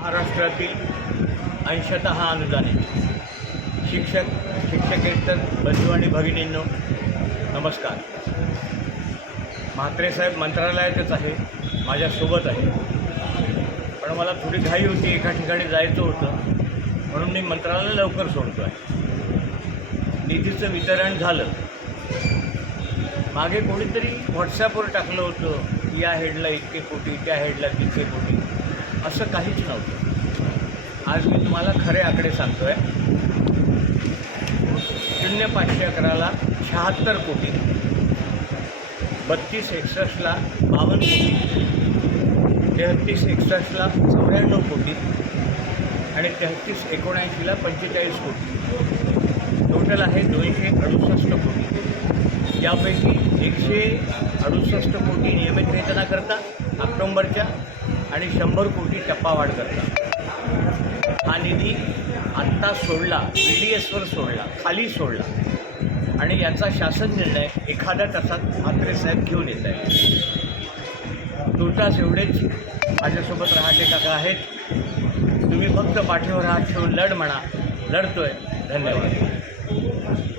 महाराष्ट्रातील अंशत अनुदानित शिक्षक शिक्षकेतर बंधू आणि भगिनींनो नमस्कार म्हात्रे साहेब मंत्रालयातच आहे माझ्यासोबत आहे पण मला थोडी घाई होती एका ठिकाणी जायचं होतं म्हणून मी मंत्रालय लवकर सोडतो आहे निधीचं वितरण झालं मागे कोणीतरी व्हॉट्सॲपवर टाकलं होतं या हेडला इतके कोटी त्या हेडला तितके कोटी असं काहीच नव्हतं आज मी तुम्हाला खरे आकडे सांगतो आहे शून्य पाचशे अकराला शहात्तर कोटी बत्तीस एकसष्टला बावन्न कोटी तेहतीस एकसष्टला चौऱ्याण्णव कोटी आणि तेहतीस एकोणऐंशीला पंचेचाळीस कोटी टोटल आहे दोनशे अडुसष्ट कोटी यापैकी एकशे अडुसष्ट कोटी नियमित वेतनाकरता ऑक्टोंबरच्या आणि शंभर कोटी टप्पा वाढ करता हा निधी आत्ता सोडला बी डी एसवर सोडला खाली सोडला आणि याचा शासन निर्णय एखाद्या तासात म्हात्रे साहेब घेऊन येत आहे तुटास एवढेच माझ्यासोबत राहते काका आहेत तुम्ही फक्त पाठीवर हात ठेवून लढ म्हणा लढतोय धन्यवाद